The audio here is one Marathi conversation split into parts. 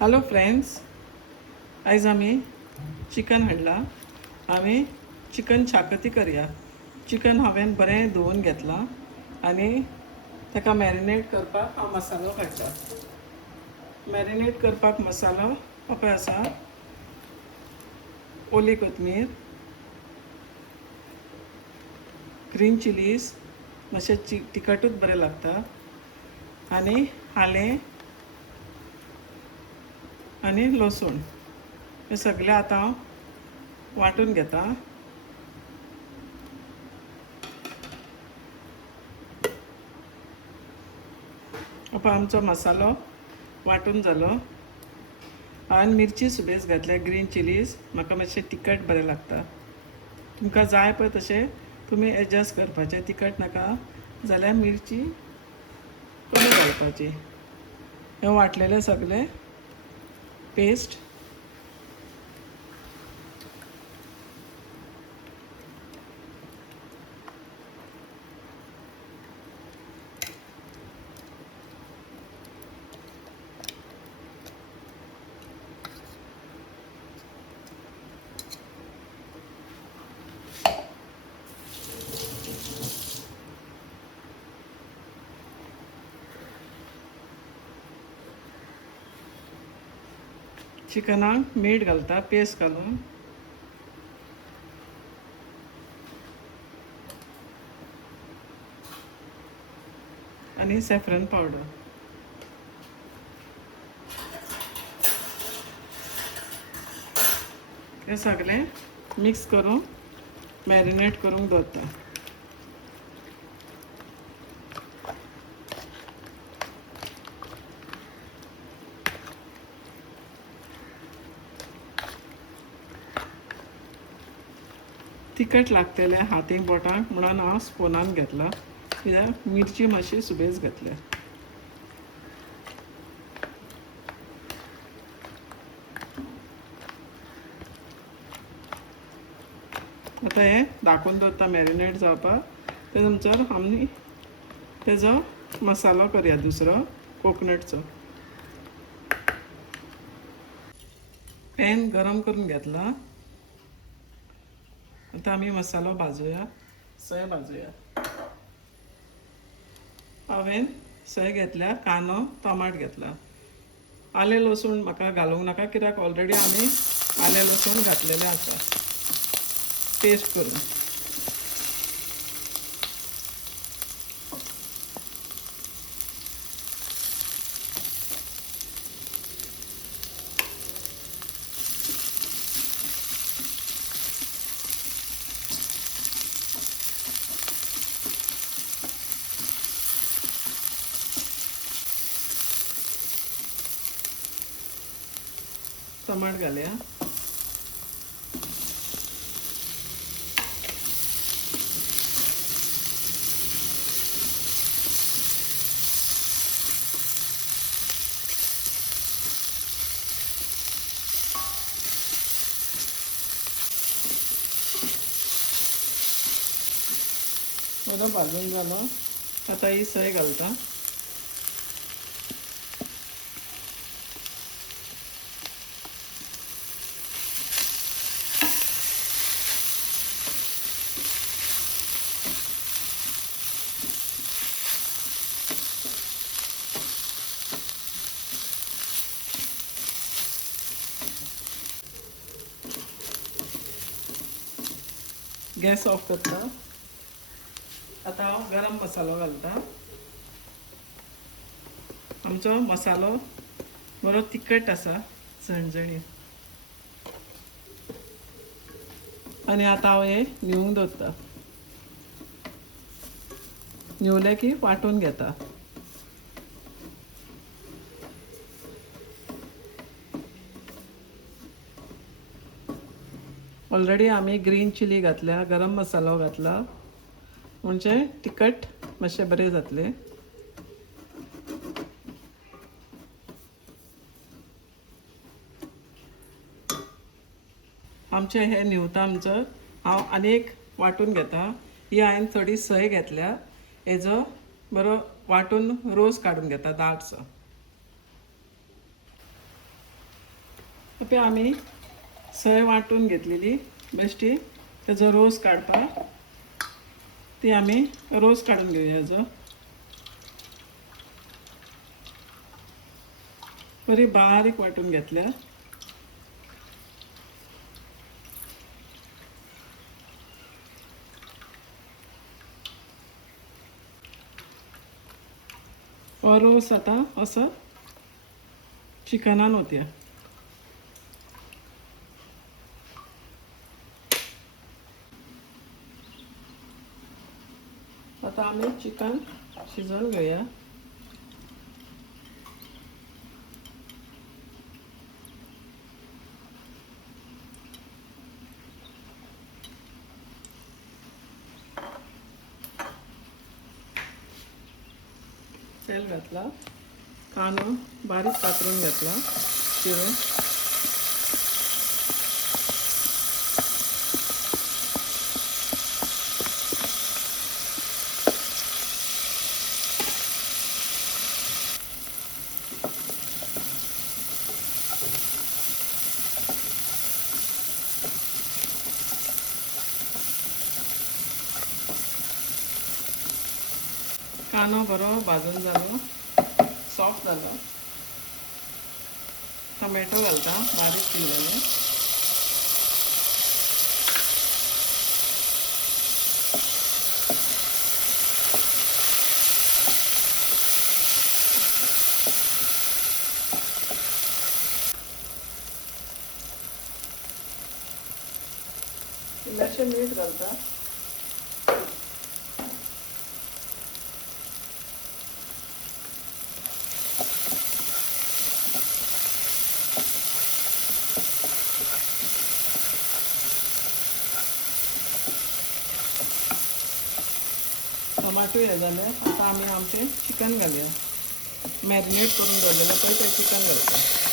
हॅलो फ्रेंड्स, आयज आमी चिकन हाडला. आमी चिकन शाकोती करया. चिकन हांवें बरें धुवन घेतलां आनी ताका मॅरिनेट करपाक हांव मसालो काडटा. मॅरिनेट करपाक मसालो हो पळय आसा. ओली कोथमीर, ग्रीन चिलीज, मातशें तिखटूच बरें लागता, आनी आलें आनी लसूण हें सगळें आतां हांव वांटून घेता. पळय आमचो मसालो वांटून जालो. हांवें मिरची सुबेज घातल्या, ग्रीन चिलीज. म्हाका मातशें तिखट बरें लागता. तुमकां जाय पळय तशें तुमी एडजस्ट करपाचें. तिखट नाका जाल्यार मिरची कमी घालपाची. हें वांटलेलें सगळें पेस्ट चिकनाक मीठ घालता, पेस्ट घालून. आनी सॅफ्रन पावडर. हें सगळें मिक्स करून मॅरिनेट करूंक दवरता. तिखट लागतलें हातीक बोटांक म्हणून हांव स्पुनान घेतला. कित्याक मिरची मातशी सुबेज घातल्या. आतां हें धाकून दवरता मॅरिनेट जावपाक. ते नंतर आमी तेजो मसालो करया दुसरो कोकनटचो. पॅन गरम करून घेतला. आतां आमी मसालो भाजूया, सोय भाजूया. हांवें सोय घेतल्या, कांदो, टमाट घेतला. आलें लसूण म्हाका घालूंक नाका कित्याक ऑलरेडी आमी आलें लसूण घातलेलें आसा पेस्ट करून. टमाट घालया. बरो भाजून जालो. आतां ही सोय घालता. गॅस ऑफ करता. आतां हांव गरम मसालो घालता. आमचो मसालो बरो तिखट आसा, झणझणीत. आनी आतां हांव हें न्हिवूंक दवरता. न्हिवलें की वांटून घेता. ऑलरेडी आमी ग्रीन चिली घातल्या, गरम मसालो घातला, म्हणजे तिखट मातशें बरें जातलें. आमचें हें न्हिवता आमचो. हांव आनीक वांटून घेता. ही हांवें थोडी सोय घेतल्या. हेजो बरो वांटून रोस काडून घेता दाटसो. पळय आमी सय वांटून घेतलेली बेश्टी तेजो रोस काडपाक ती आमी रोस काडून घेवया हेजो बरी बारीक वांटून घेतल्या हो रोस आतां असो चिकनान वतया आतां आमी चिकन शिजोवन घेवया तेल घातला कांदो बारीक कातरून घेतला चिरून कांदो बरो भाजून जालो सॉफ्ट जालो टोमॅटो घालता बारीक चिरलेले इल्लेशें मीठ घालता टोमाटो हे जाले आतां आमी आमचें चिकन घालया मॅरिनेट करून दवरलेलें पळय तें चिकन घालता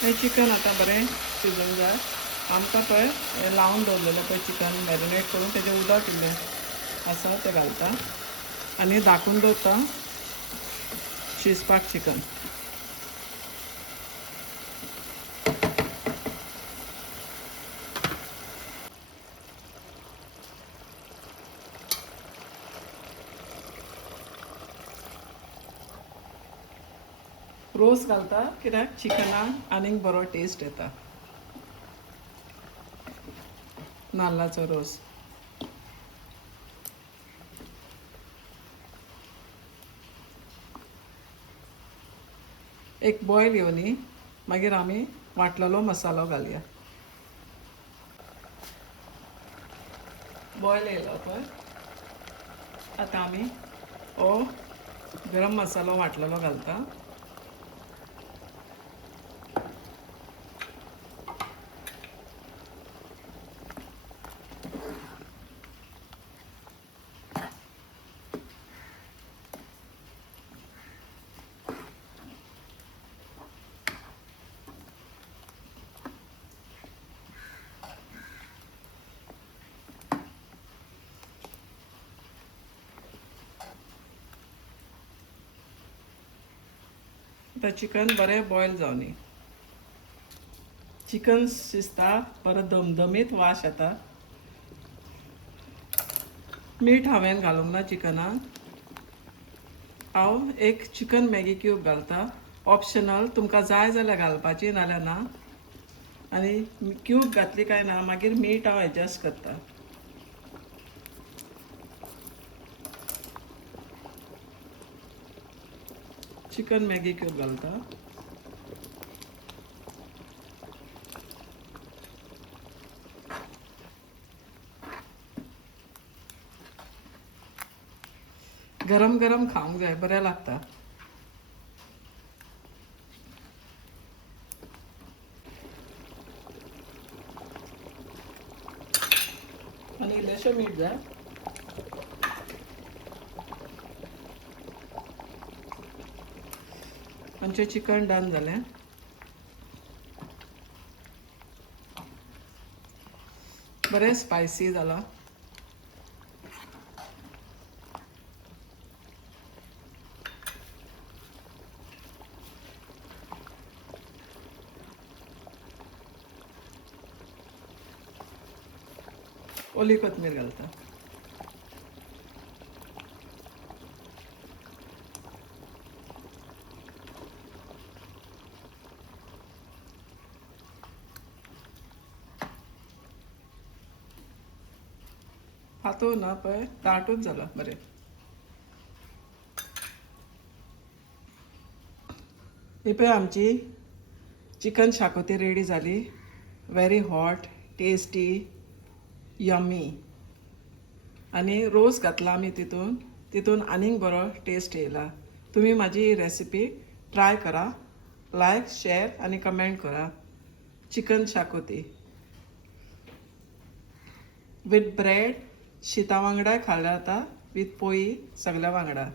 हे चिकन आतां बरें शिजूंक जाय आमकां पळय हें लावन दवरलेलें पळय चिकन मॅरिनेट करून तेजें उदक इल्लें आसा तें घालता आनी धाकून दवरता शिजपाक चिकन रोस घालता कित्याक चिकनाक आनीक बरो टेस्ट येता नाल्लाचो रोस एक बॉयल येवनी मागीर आमी वांटलेलो मसालो घालया बॉयल येयलो पळय आतां आमी हो गरम मसालो वांटलेलो घालता आतां चिकन बरें बॉयल जावनी चिकन शिजता बरो धमधमीत वास येता मीठ हांवें घालूंक ना चिकनाक हांव एक चिकन मॅगी क्यूब घालता ऑप्शनल तुमकां जाय जाल्यार घालपाची नाल्यार ना आनी क्यूब घातली काय ना मागीर मीठ हांव एडजस्ट करता चिकन मॅगी क्यूब घालता. गरम गरम खावंक जाय, बरें लागता. आनी इल्लेशें मीठ जाय. आमचें चिकन डन जालें. बरें स्पायसी जाला. ओली कोथमीर घालता. पातळ ना पळय, दाटूच जाला बरें. ही पळय आमची चिकन शाकोती रेडी जाली. Very hot, tasty, yummy. आनी रोस घातला आमी तितून आनीक बरो टेस्ट येयला. तुमी म्हाजी ही रेसिपी ट्राय करा. लायक, शेअर आनी कमेंट करा. चिकन शाकोती विथ ब्रेड, शिता वांगडाय खाल्ल्या जाता, विथ पोळी, सगल्या वांगडा.